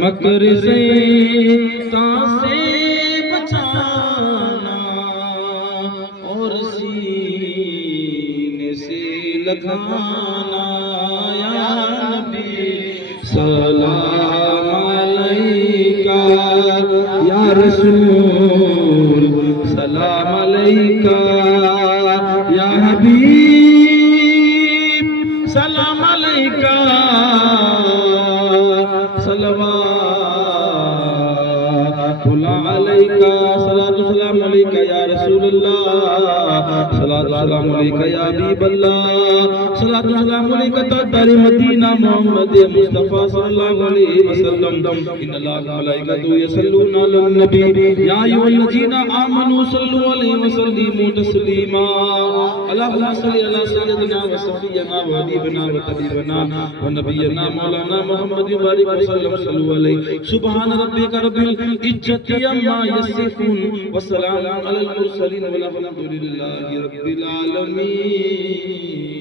مکر شیطان سے بچانا اور سینے سے لگانا یا نبی سلام علیکہ یا رسول سلام علیکہ یا حبیب سلام علیکہ صلوات اللہ علیکہ صلاۃ السلام علیکہ یا رسول اللہ صلاۃ السلام علیکہ یا حبیب اللہ صلاۃ السلام علیکہ تاجدار مدینہ محمد مصطفیٰ صلی اللہ علیہ وسلم ان اللہ ملائکتہ یصلون علی النبی یا ایھا الذین آمنوا صلوا علیہ وسلموا تسلیما اللهم صل علی سیدنا و صفینا و حبیبنا و طبیبنا و نبینا مولانا محمد بارک وسلم صلوا علیہ سبحان ربک رب العزت عما یصفون وسلام علی المرسلین والحمد للہ رب العالمین.